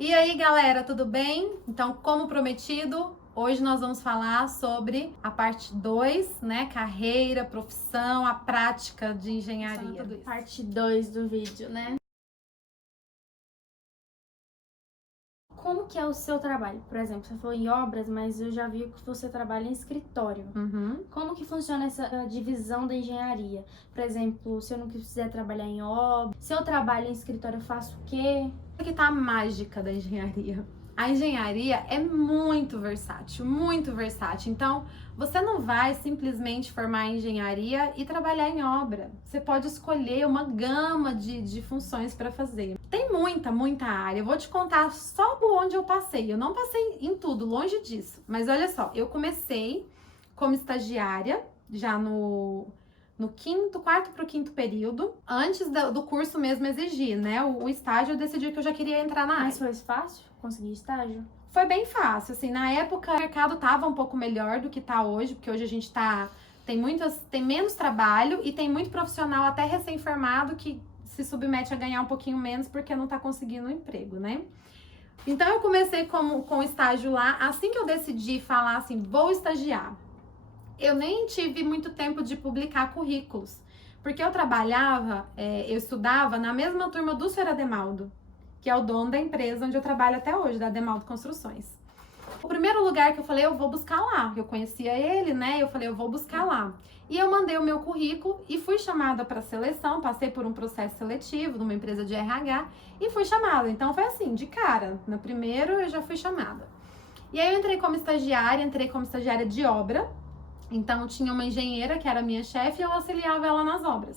E aí, galera, tudo bem? Então, como prometido, hoje nós vamos falar sobre a parte 2, né? Carreira, profissão, a prática de engenharia. Parte 2 do vídeo, né? Como que é o seu trabalho? Por exemplo, você falou em obras, mas eu já vi que você trabalha em escritório. Como que funciona essa divisão da engenharia? Por exemplo, se eu não quiser trabalhar em obra, se eu trabalho em escritório, eu faço o quê? Aqui tá a mágica da engenharia. A engenharia é muito versátil, muito versátil. Então, você não vai simplesmente formar em engenharia e trabalhar em obra. Você pode escolher uma gama de funções para fazer. Tem muita área. Eu vou te contar só por onde eu passei. Eu não passei em tudo, longe disso. Mas olha só, eu comecei como estagiária, já no quarto para o quinto período, antes do curso mesmo exigir, né? O estágio eu decidi que eu já queria entrar na área. Mas foi fácil conseguir estágio? Foi bem fácil, assim, na época o mercado tava um pouco melhor do que tá hoje, porque hoje a gente tem menos trabalho e tem muito profissional até recém-formado que se submete a ganhar um pouquinho menos porque não tá conseguindo um emprego, né? Então eu comecei com estágio lá, assim que eu decidi falar assim, vou estagiar. Eu nem tive muito tempo de publicar currículos, porque eu estudava na mesma turma do Sr. Ademaldo, que é o dono da empresa onde eu trabalho até hoje, da Ademaldo Construções. O primeiro lugar que eu falei, eu vou buscar lá, eu conhecia ele, né? Eu falei, eu vou buscar lá. E eu mandei o meu currículo e fui chamada para seleção, passei por um processo seletivo numa empresa de RH e fui chamada. Então foi assim, de cara, no primeiro eu já fui chamada. E aí eu entrei como estagiária de obra. Então tinha uma engenheira que era minha chefe e eu auxiliava ela nas obras.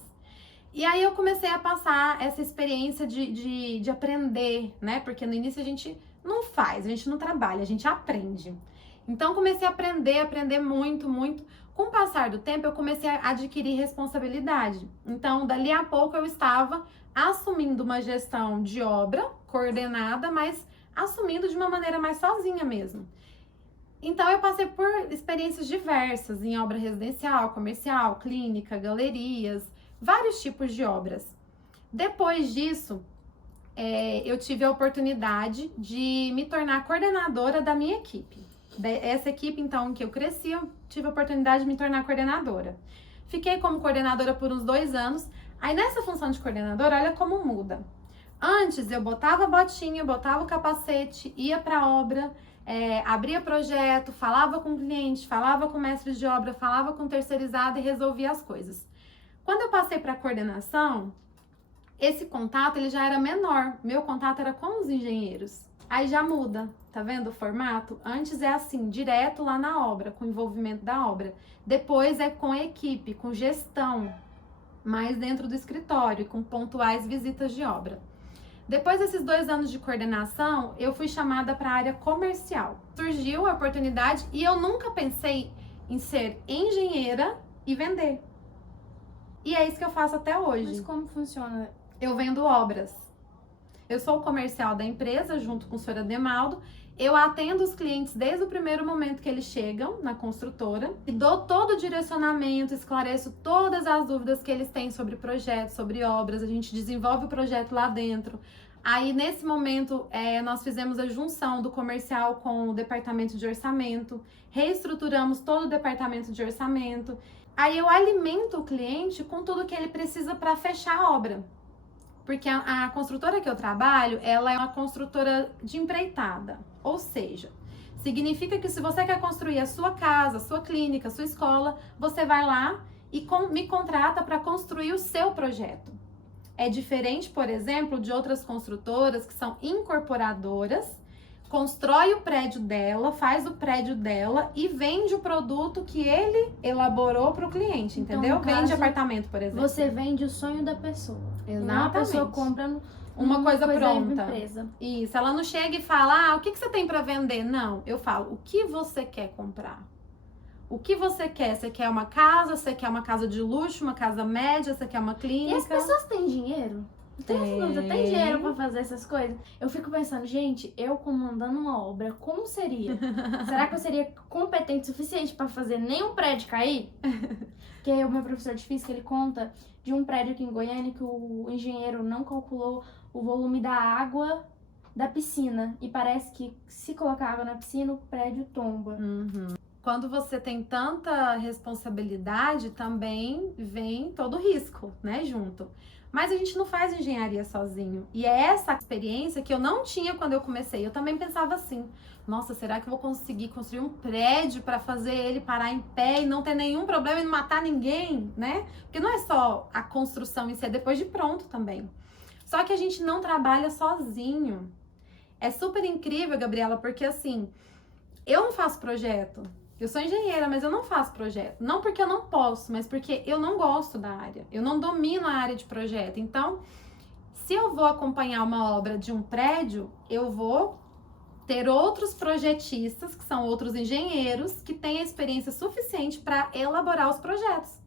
E aí eu comecei a passar essa experiência de aprender, né? Porque no início a gente não faz, a gente não trabalha, a gente aprende. Então comecei a aprender muito. Com o passar do tempo, eu comecei a adquirir responsabilidade. Então, dali a pouco eu estava assumindo uma gestão de obra coordenada, mas assumindo de uma maneira mais sozinha mesmo. Então, eu passei por experiências diversas em obra residencial, comercial, clínica, galerias, vários tipos de obras. Depois disso, eu tive a oportunidade de me tornar coordenadora da minha equipe. Essa equipe, então, que eu cresci, eu tive a oportunidade de me tornar coordenadora. Fiquei como coordenadora por uns 2 anos. Aí, nessa função de coordenadora, olha como muda. Antes, eu botava a botinha, botava o capacete, ia para a obra, abria projeto, falava com o cliente, falava com o mestre de obra, falava com o terceirizado e resolvia as coisas. Quando eu passei para a coordenação, esse contato ele já era menor. Meu contato era com os engenheiros. Aí já muda, tá vendo o formato? Antes é assim, direto lá na obra, com o envolvimento da obra. Depois é com a equipe, com gestão, mais dentro do escritório, com pontuais visitas de obra. Depois desses 2 anos de coordenação, eu fui chamada para a área comercial. Surgiu a oportunidade e eu nunca pensei em ser engenheira e vender. E é isso que eu faço até hoje. Mas como funciona? Eu vendo obras. Eu sou o comercial da empresa, junto com o Sr. Ademaldo. Eu atendo os clientes desde o primeiro momento que eles chegam na construtora e dou todo o direcionamento, esclareço todas as dúvidas que eles têm sobre projetos, sobre obras. A gente desenvolve o projeto lá dentro. Aí, nesse momento, nós fizemos a junção do comercial com o departamento de orçamento, reestruturamos todo o departamento de orçamento. Aí eu alimento o cliente com tudo que ele precisa para fechar a obra. Porque a construtora que eu trabalho, ela é uma construtora de empreitada. Ou seja, significa que se você quer construir a sua casa, a sua clínica, a sua escola, você vai lá e me contrata para construir o seu projeto. É diferente, por exemplo, de outras construtoras que são incorporadoras, constrói o prédio dela, faz o prédio dela e vende o produto que ele elaborou para o cliente, entendeu? Então, Vende apartamento, por exemplo. Você vende o sonho da pessoa. Exatamente. Não a pessoa compra uma coisa pronta. Empresa. Isso, ela não chega e fala, o que você tem para vender? Não, eu falo, o que você quer comprar? O que você quer? Você quer uma casa? Você quer uma casa de luxo, uma casa média? Você quer uma clínica? E as pessoas têm dinheiro? Tem dinheiro pra fazer essas coisas? Eu fico pensando, gente, eu comandando uma obra, como seria? Será que eu seria competente o suficiente pra fazer nenhum prédio cair? Porque o meu professor de física, ele conta de um prédio aqui em Goiânia que o engenheiro não calculou o volume da água da piscina e parece que se colocar água na piscina, o prédio tomba. Quando você tem tanta responsabilidade, também vem todo o risco, né, junto. Mas a gente não faz engenharia sozinho. E é essa experiência que eu não tinha quando eu comecei. Eu também pensava assim: nossa, será que eu vou conseguir construir um prédio para fazer ele parar em pé e não ter nenhum problema e não matar ninguém, né? Porque não é só a construção em si, é depois de pronto também. Só que a gente não trabalha sozinho. É super incrível, Gabriela, porque assim, eu não faço projeto. Eu sou engenheira, mas eu não faço projeto. Não porque eu não posso, mas porque eu não gosto da área. Eu não domino a área de projeto. Então, se eu vou acompanhar uma obra de um prédio, eu vou ter outros projetistas, que são outros engenheiros, que têm a experiência suficiente para elaborar os projetos.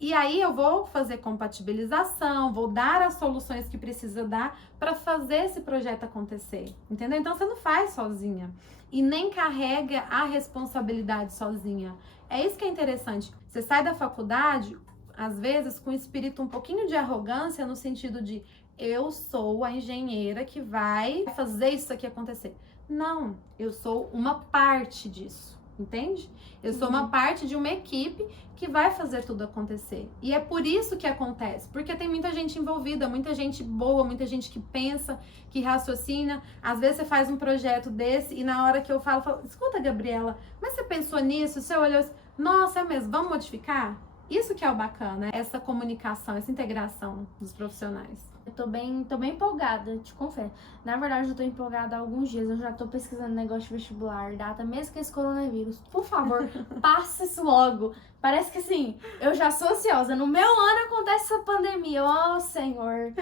E aí eu vou fazer compatibilização, vou dar as soluções que precisa dar para fazer esse projeto acontecer, entendeu? Então você não faz sozinha e nem carrega a responsabilidade sozinha. É isso que é interessante. Você sai da faculdade, às vezes, com um espírito um pouquinho de arrogância, no sentido de eu sou a engenheira que vai fazer isso aqui acontecer. Não, eu sou uma parte disso. Entende? Eu sou uma parte de uma equipe que vai fazer tudo acontecer. E é por isso que acontece. Porque tem muita gente envolvida, muita gente boa, muita gente que pensa, que raciocina. Às vezes você faz um projeto desse e na hora que eu falo, escuta, Gabriela, mas você pensou nisso? Você olhou assim, nossa, é mesmo, vamos modificar? Isso que é o bacana, essa comunicação, essa integração dos profissionais. Eu tô bem empolgada, te confesso. Na verdade, eu tô empolgada há alguns dias. Eu já tô pesquisando negócio de vestibular, data, mesmo que esse coronavírus. Por favor, passa isso logo. Parece que assim, eu já sou ansiosa. No meu ano acontece essa pandemia. Oh, Senhor.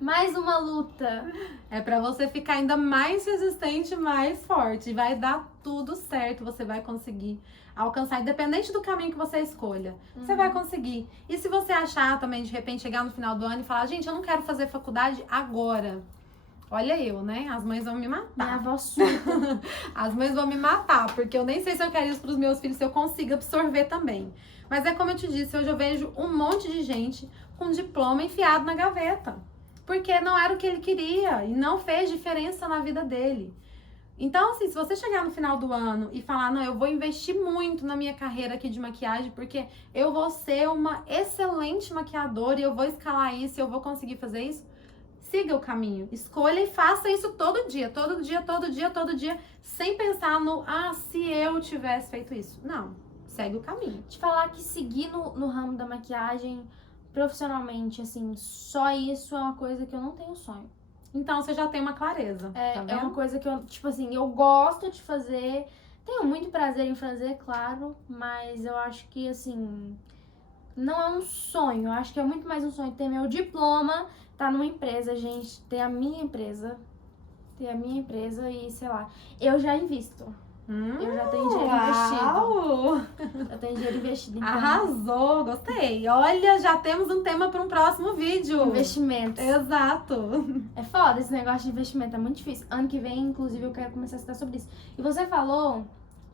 Mais uma luta. É pra você ficar ainda mais resistente, mais forte. Vai dar tudo certo, você vai conseguir alcançar, independente do caminho que você escolha. Você vai conseguir. E se você achar também, de repente, chegar no final do ano e falar, gente, eu não quero fazer faculdade agora. Olha eu, né? As mães vão me matar. Minha avó surta. As mães vão me matar, porque eu nem sei se eu quero isso pros meus filhos, se eu consigo absorver também. Mas é como eu te disse, hoje eu vejo um monte de gente com diploma enfiado na gaveta. Porque não era o que ele queria e não fez diferença na vida dele. Então, assim, se você chegar no final do ano e falar, não, eu vou investir muito na minha carreira aqui de maquiagem, porque eu vou ser uma excelente maquiadora e eu vou escalar isso e eu vou conseguir fazer isso, siga o caminho, escolha e faça isso todo dia, todo dia, todo dia, todo dia, sem pensar no, se eu tivesse feito isso. Não, segue o caminho. Te falar que seguir no ramo da maquiagem profissionalmente, assim, só isso é uma coisa que eu não tenho sonho. Então você já tem uma clareza. É uma coisa que eu, tipo assim, eu gosto de fazer, tenho muito prazer em fazer, claro, mas eu acho que, assim, não é um sonho. Eu acho que é muito mais um sonho ter meu diploma, tá numa empresa, gente, ter a minha empresa e, sei lá, eu já invisto. Eu já tenho dinheiro investido. Eu tenho dinheiro investido. Então... Arrasou, gostei. Olha, já temos um tema para um próximo vídeo. Investimentos. Exato. É foda esse negócio de investimento, é muito difícil. Ano que vem, inclusive, eu quero começar a estudar sobre isso. E você falou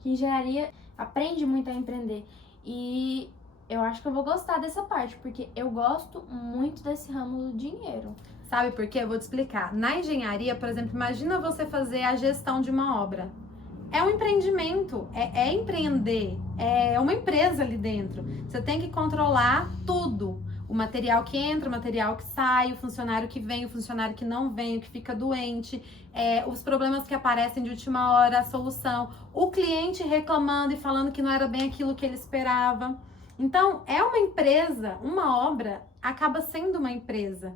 que engenharia aprende muito a empreender. E eu acho que eu vou gostar dessa parte, porque eu gosto muito desse ramo do dinheiro. Sabe por quê? Eu vou te explicar. Na engenharia, por exemplo, imagina você fazer a gestão de uma obra. É um empreendimento, é empreender, é uma empresa ali dentro. Você tem que controlar tudo. O material que entra, o material que sai, o funcionário que vem, o funcionário que não vem, o que fica doente, os problemas que aparecem de última hora, a solução, o cliente reclamando e falando que não era bem aquilo que ele esperava. Então, é uma empresa, uma obra acaba sendo uma empresa.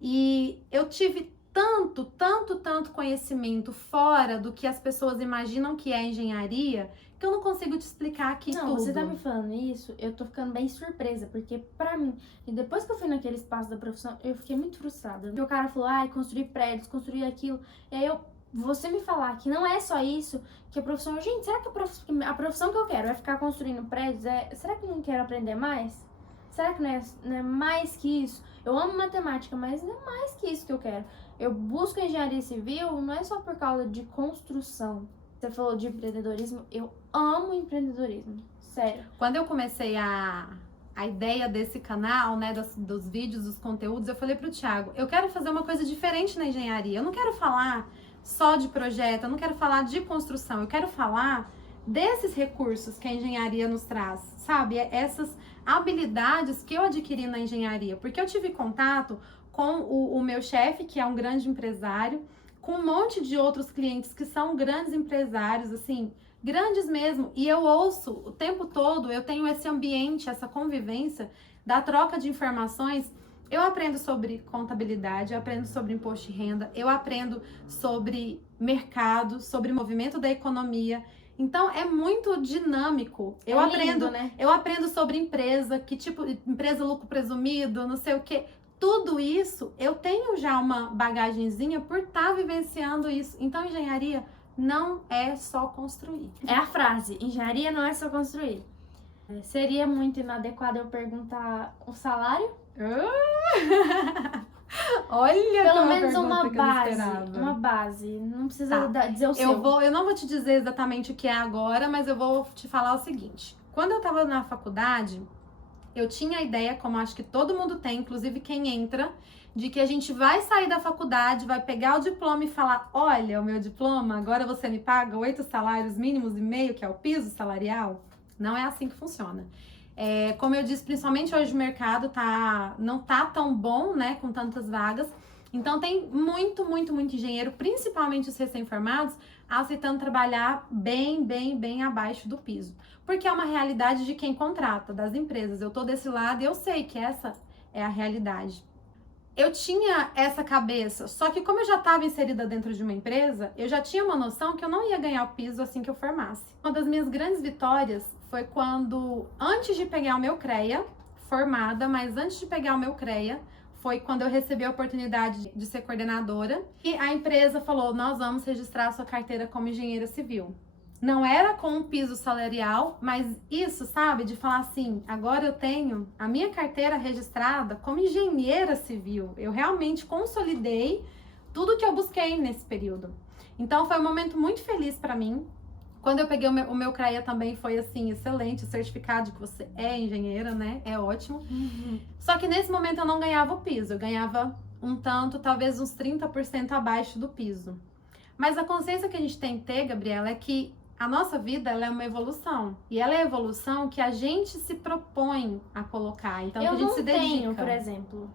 E eu tive tanto conhecimento fora do que as pessoas imaginam que é engenharia, que eu não consigo te explicar aqui tudo. Não, você tá me falando isso, eu tô ficando bem surpresa, porque pra mim, e depois que eu fui naquele espaço da profissão, eu fiquei muito frustrada. Porque o cara falou, construir prédios, construir aquilo, e aí você me falar que não é só isso, que a profissão, gente, será que a profissão que eu quero é ficar construindo prédios, será que eu não quero aprender mais? Será que não é mais que isso? Eu amo matemática, mas não é mais que isso que eu quero. Eu busco engenharia civil não é só por causa de construção. Você falou de empreendedorismo, eu amo empreendedorismo, sério. Quando eu comecei a ideia desse canal, né, dos vídeos, dos conteúdos, eu falei pro Thiago, eu quero fazer uma coisa diferente na engenharia. Eu não quero falar só de projeto, eu não quero falar de construção, eu quero falar desses recursos que a engenharia nos traz, sabe? Essas habilidades que eu adquiri na engenharia, porque eu tive contato com o meu chefe, que é um grande empresário, com um monte de outros clientes que são grandes empresários, assim, grandes mesmo, e eu ouço o tempo todo, eu tenho esse ambiente, essa convivência da troca de informações. Eu aprendo sobre contabilidade, eu aprendo sobre imposto de renda, eu aprendo sobre mercado, sobre movimento da economia. Então é muito dinâmico. Eu aprendo sobre empresa, que tipo, empresa lucro presumido, não sei o quê. Tudo isso eu tenho já uma bagagenzinha por estar vivenciando isso. Então engenharia não é só construir. É a frase, engenharia não é só construir. Seria muito inadequado eu perguntar o salário? Olha, pelo menos uma base. Não precisa dizer o seu. Eu não vou te dizer exatamente o que é agora, mas eu vou te falar o seguinte. Quando eu estava na faculdade, eu tinha a ideia, como acho que todo mundo tem, inclusive quem entra, de que a gente vai sair da faculdade, vai pegar o diploma e falar: olha, o meu diploma, agora você me paga 8 salários mínimos e meio, que é o piso salarial. Não é assim que funciona. Como eu disse, principalmente hoje o mercado não tá tão bom, né, com tantas vagas. Então tem muito engenheiro, principalmente os recém-formados, aceitando trabalhar bem abaixo do piso. Porque é uma realidade de quem contrata, das empresas. Eu tô desse lado e eu sei que essa é a realidade. Eu tinha essa cabeça, só que como eu já estava inserida dentro de uma empresa, eu já tinha uma noção que eu não ia ganhar o piso assim que eu formasse. Uma das minhas grandes vitórias foi quando, antes de pegar o meu CREA, formada, mas antes de pegar o meu CREA, foi quando eu recebi a oportunidade de ser coordenadora. E a empresa falou: nós vamos registrar a sua carteira como engenheira civil. Não era com um piso salarial, mas isso, sabe, de falar assim: agora eu tenho a minha carteira registrada como engenheira civil. Eu realmente consolidei tudo que eu busquei nesse período. Então foi um momento muito feliz para mim. Quando eu peguei o meu CREA também foi assim, excelente, o certificado de que você é engenheira, né? É ótimo. Só que nesse momento eu não ganhava o piso, eu ganhava um tanto, talvez uns 30% abaixo do piso. Mas a consciência que a gente tem que ter, Gabriela, é que a nossa vida, ela é uma evolução. E ela é a evolução que a gente se propõe a colocar. Então, que a gente se dedica. Por exemplo,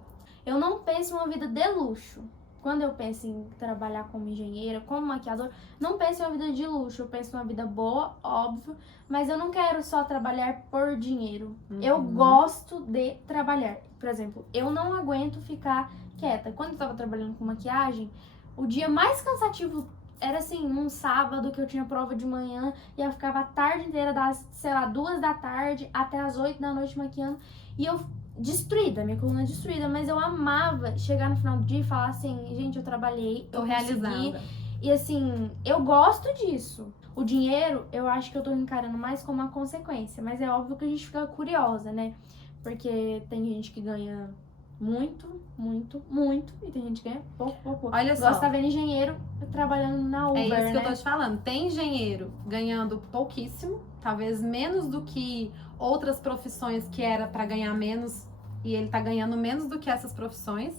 eu não penso em uma vida de luxo. Quando eu penso em trabalhar como engenheira, como maquiadora, não penso em uma vida de luxo. Eu penso em uma vida boa, óbvio, mas eu não quero só trabalhar por dinheiro. Eu gosto de trabalhar. Por exemplo, eu não aguento ficar quieta. Quando eu tava trabalhando com maquiagem, o dia mais cansativo era assim, um sábado que eu tinha prova de manhã e eu ficava a tarde inteira, das, 2 da tarde até as 8 da noite maquiando. E eu destruída, minha coluna destruída, mas eu amava chegar no final do dia e falar assim: gente, eu trabalhei, tô realizada. E assim, eu gosto disso. O dinheiro, eu acho que eu tô encarando mais como uma consequência, mas é óbvio que a gente fica curiosa, né? Porque tem gente que ganha muito, e tem gente que ganha pouco. Olha só. Você tá vendo engenheiro trabalhando na Uber, né? É isso que eu tô te falando. Tem engenheiro ganhando pouquíssimo, talvez menos do que outras profissões que era para ganhar menos, e ele tá ganhando menos do que essas profissões.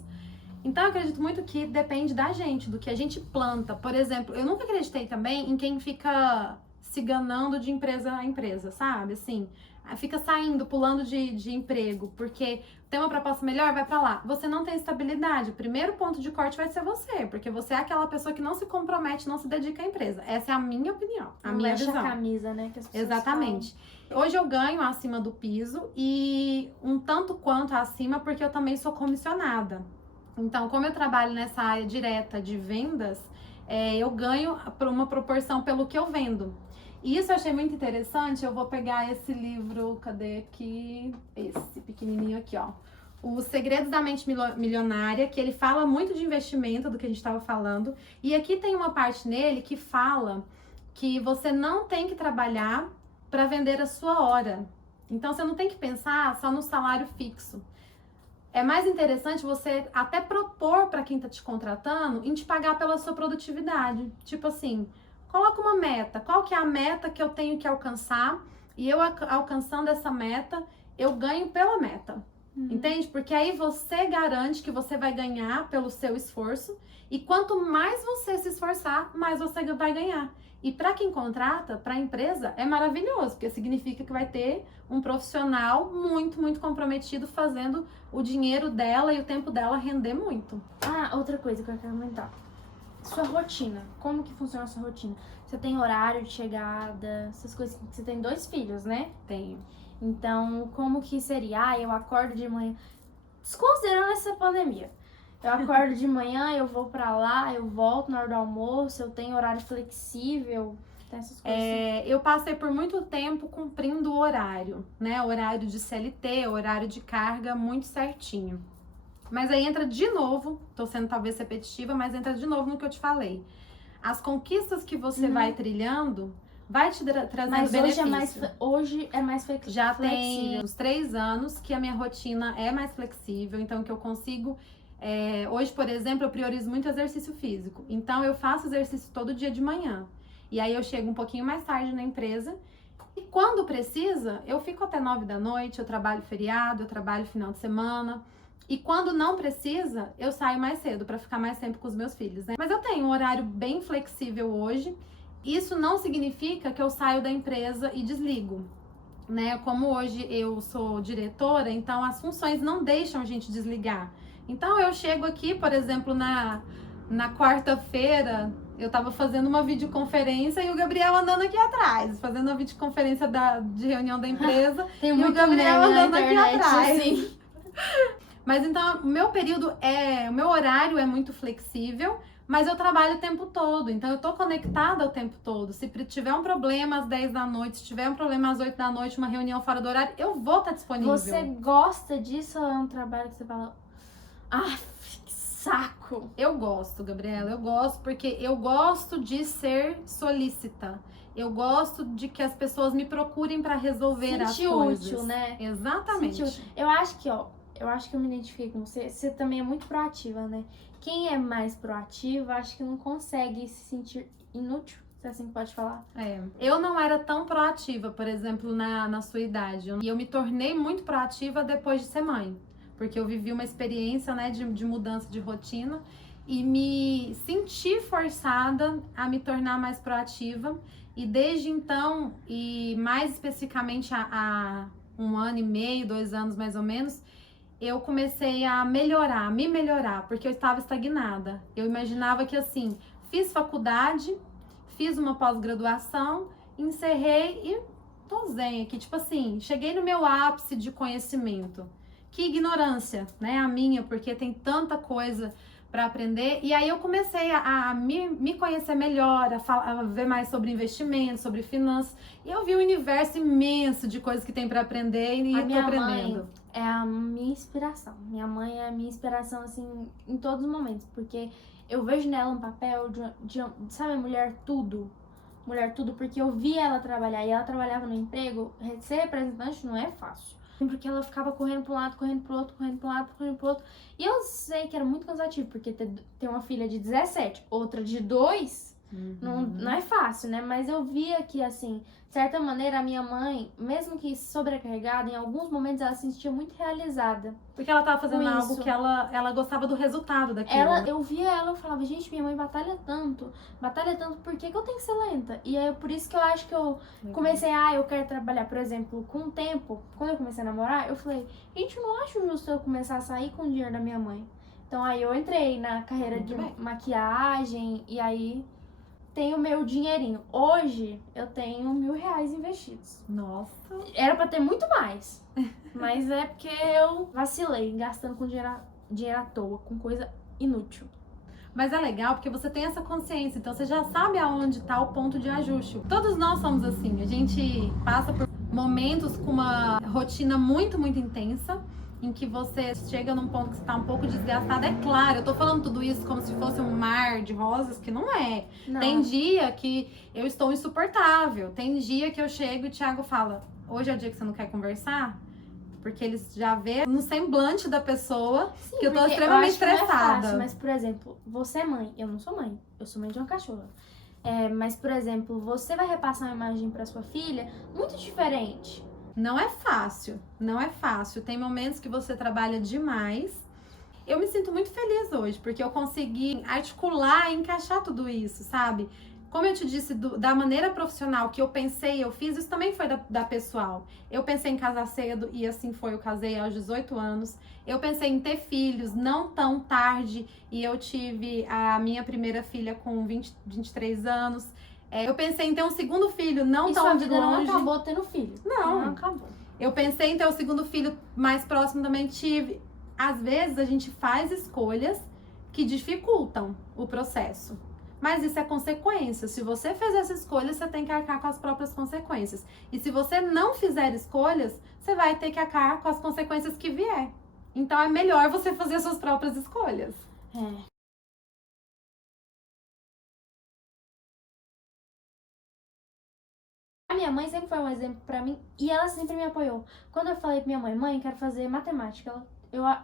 Então eu acredito muito que depende da gente, do que a gente planta. Por exemplo, eu nunca acreditei também em quem fica se ganando de empresa a empresa, sabe? Assim, fica saindo, pulando de emprego, porque tem uma proposta melhor, vai pra lá. Você não tem estabilidade. O primeiro ponto de corte vai ser você, porque você é aquela pessoa que não se compromete, não se dedica à empresa. Essa é a minha opinião, a minha visão. A camisa, né? Que as pessoas Exatamente. falam. Hoje eu ganho acima do piso e um tanto quanto acima, porque eu também sou comissionada. Então, como eu trabalho nessa área direta de vendas, eu ganho por uma proporção pelo que eu vendo. E isso eu achei muito interessante. Eu vou pegar esse livro, cadê aqui? Esse pequenininho aqui, ó. Os Segredos da Mente Milionária, que ele fala muito de investimento, do que a gente estava falando. E aqui tem uma parte nele que fala que você não tem que trabalhar para vender a sua hora. Então, você não tem que pensar só no salário fixo. É mais interessante você até propor para quem tá te contratando em te pagar pela sua produtividade. Tipo assim, coloca uma meta. Qual que é a meta que eu tenho que alcançar? E eu alcançando essa meta, eu ganho pela meta. Entende? Porque aí você garante que você vai ganhar pelo seu esforço. E quanto mais você se esforçar, mais você vai ganhar. E para quem contrata, para a empresa, é maravilhoso, porque significa que vai ter um profissional muito, muito comprometido fazendo o dinheiro dela e o tempo dela render muito. Ah, outra coisa que eu quero comentar. Sua rotina. Como que funciona a sua rotina? Você tem horário de chegada, essas coisas. Você tem 2 filhos, né? Tenho. Então, como que seria? Ah, eu acordo de manhã. Desconsiderando essa pandemia. Eu acordo de manhã, eu vou pra lá, eu volto na hora do almoço, eu tenho horário flexível, tem essas coisas. Eu passei por muito tempo cumprindo o horário, né? Horário de CLT, horário de carga muito certinho. Mas aí entra de novo, tô sendo talvez repetitiva, mas entra de novo no que eu te falei. As conquistas que você vai trilhando vai te trazendo Mas benefício. hoje é mais flexível. Já tem uns 3 anos que a minha rotina é mais flexível, então que eu consigo... hoje, por exemplo, eu priorizo muito exercício físico. Então, eu faço exercício todo dia de manhã. E aí, eu chego um pouquinho mais tarde na empresa. E quando precisa, eu fico até 9 da noite, eu trabalho feriado, eu trabalho final de semana. E quando não precisa, eu saio mais cedo para ficar mais tempo com os meus filhos, né? Mas eu tenho um horário bem flexível hoje. Isso não significa que eu saio da empresa e desligo, né? Como hoje eu sou diretora, então as funções não deixam a gente desligar. Então eu chego aqui, por exemplo, na quarta-feira, eu tava fazendo uma videoconferência e o Gabriel andando aqui atrás, fazendo a videoconferência de reunião da empresa. Tem e muito o Gabriel meme na andando aqui internet, atrás. assim. Mas então, o meu horário é muito flexível, mas eu trabalho o tempo todo. Então, eu tô conectada o tempo todo. Se tiver um problema às 10 da noite, se tiver um problema às 8 da noite, uma reunião fora do horário, eu vou estar disponível. Você gosta disso ou é um trabalho que você fala... Ah, que saco! Eu gosto, Gabriela, eu gosto, porque eu gosto de ser solícita. Eu gosto de que as pessoas me procurem para resolver as coisas. Sentir útil, né? Exatamente. Sentir útil. Eu acho que eu me identifico com você. Você também é muito proativa, né? Quem é mais proativa, acho que não consegue se sentir inútil. Se é assim que pode falar. Eu não era tão proativa, por exemplo, na sua idade. E eu me tornei muito proativa depois de ser mãe. Porque eu vivi uma experiência, né, de mudança de rotina e me senti forçada a me tornar mais proativa. E desde então, e mais especificamente há 1 ano e meio, 2 anos mais ou menos, eu comecei a me melhorar, porque eu estava estagnada. Eu imaginava que assim, fiz faculdade, fiz uma pós-graduação, encerrei e tô zen aqui. Tipo assim, cheguei no meu ápice de conhecimento. Que ignorância, né? A minha, porque tem tanta coisa para aprender. E aí eu comecei a me conhecer melhor, a ver mais sobre investimentos, sobre finanças. E eu vi um universo imenso de coisas que tem para aprender e eu tô aprendendo. Mãe é a minha inspiração. Minha mãe é a minha inspiração, assim, em todos os momentos. Porque eu vejo nela um papel sabe, mulher tudo. Mulher tudo, porque eu vi ela trabalhar. E ela trabalhava no emprego. Ser representante não é fácil. Porque ela ficava correndo pra um lado, correndo pro outro, correndo pra um lado, correndo pro outro. E eu sei que era muito cansativo, porque ter uma filha de 17, outra de 2, não é fácil, né? Mas eu via que, assim, de certa maneira, a minha mãe, mesmo que sobrecarregada, em alguns momentos ela se sentia muito realizada. Porque ela tava fazendo algo que ela gostava do resultado daquilo. Eu via ela, eu falava, gente, minha mãe batalha tanto, por que eu tenho que ser lenta? E aí, por isso que eu acho que eu comecei, eu quero trabalhar, por exemplo, com o tempo, quando eu comecei a namorar, eu falei, gente, eu não acho justo eu começar a sair com o dinheiro da minha mãe. Então aí eu entrei na carreira de maquiagem e aí tenho meu dinheirinho. Hoje eu tenho R$1.000 investidos. Nossa. Era pra ter muito mais. Mas é porque eu vacilei, gastando com dinheiro à toa, com coisa inútil. Mas é legal porque você tem essa consciência, então você já sabe aonde tá o ponto de ajuste. Todos nós somos assim, a gente passa por momentos com uma rotina muito, muito intensa, em que você chega num ponto que você tá um pouco desgastada. É claro, eu tô falando tudo isso como se fosse um mar de rosas, que não é. Não. Tem dia que eu estou insuportável, tem dia que eu chego e o Thiago fala, hoje é o dia que você não quer conversar? Porque eles já vê no semblante da pessoa. Sim, que eu tô extremamente estressada. Não é fácil, mas, por exemplo, você é mãe, eu não sou mãe, eu sou mãe de uma cachorra. Mas, por exemplo, você vai repassar uma imagem pra sua filha muito diferente Não é fácil, não é fácil. Tem momentos que você trabalha demais. Eu me sinto muito feliz hoje, porque eu consegui articular e encaixar tudo isso, sabe? Como eu te disse, da maneira profissional que eu pensei, eu fiz, isso também foi da pessoal. Eu pensei em casar cedo e assim foi, eu casei aos 18 anos. Eu pensei em ter filhos não tão tarde e eu tive a minha primeira filha com 23 anos. Eu pensei em ter um segundo filho não tão longe. E sua vida não acabou tendo filho? Não acabou. Eu pensei em ter o segundo filho mais próximo, também tive. Às vezes a gente faz escolhas que dificultam o processo. Mas isso é consequência. Se você fez essa escolha, você tem que arcar com as próprias consequências. E se você não fizer escolhas, você vai ter que arcar com as consequências que vier. Então é melhor você fazer as suas próprias escolhas. A minha mãe sempre foi um exemplo pra mim e ela sempre me apoiou. Quando eu falei pra minha mãe, eu quero fazer matemática,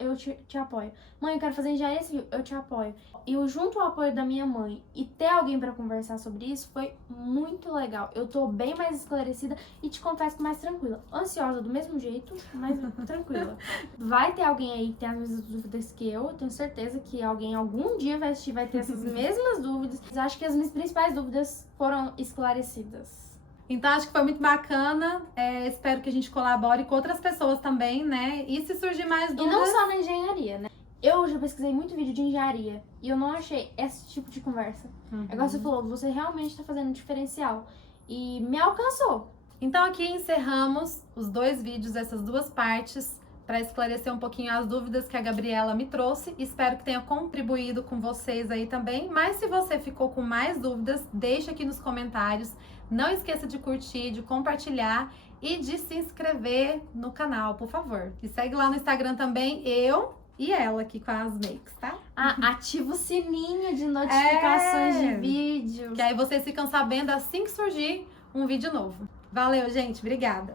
eu te apoio. Mãe, eu quero fazer engenharia civil, eu te apoio. E junto ao apoio da minha mãe e ter alguém pra conversar sobre isso foi muito legal. Eu tô bem mais esclarecida e te confesso que mais tranquila. Ansiosa do mesmo jeito, mas tranquila. Vai ter alguém aí que tem as mesmas dúvidas que eu tenho certeza que alguém algum dia vai assistir, vai ter essas mesmas dúvidas. Mas acho que as minhas principais dúvidas foram esclarecidas. Então, acho que foi muito bacana. Espero que a gente colabore com outras pessoas também, né? E se surgir mais dúvidas... E não só na engenharia, né? Eu já pesquisei muito vídeo de engenharia e eu não achei esse tipo de conversa. Agora você falou, você realmente tá fazendo um diferencial. E me alcançou. Então, aqui encerramos os 2 vídeos, essas 2 partes, para esclarecer um pouquinho as dúvidas que a Gabriela me trouxe. Espero que tenha contribuído com vocês aí também. Mas se você ficou com mais dúvidas, deixa aqui nos comentários. Não esqueça de curtir, de compartilhar e de se inscrever no canal, por favor. E segue lá no Instagram também, eu e ela aqui com as makes, tá? Ativa o sininho de notificações de vídeos. Que aí vocês ficam sabendo assim que surgir um vídeo novo. Valeu, gente. Obrigada.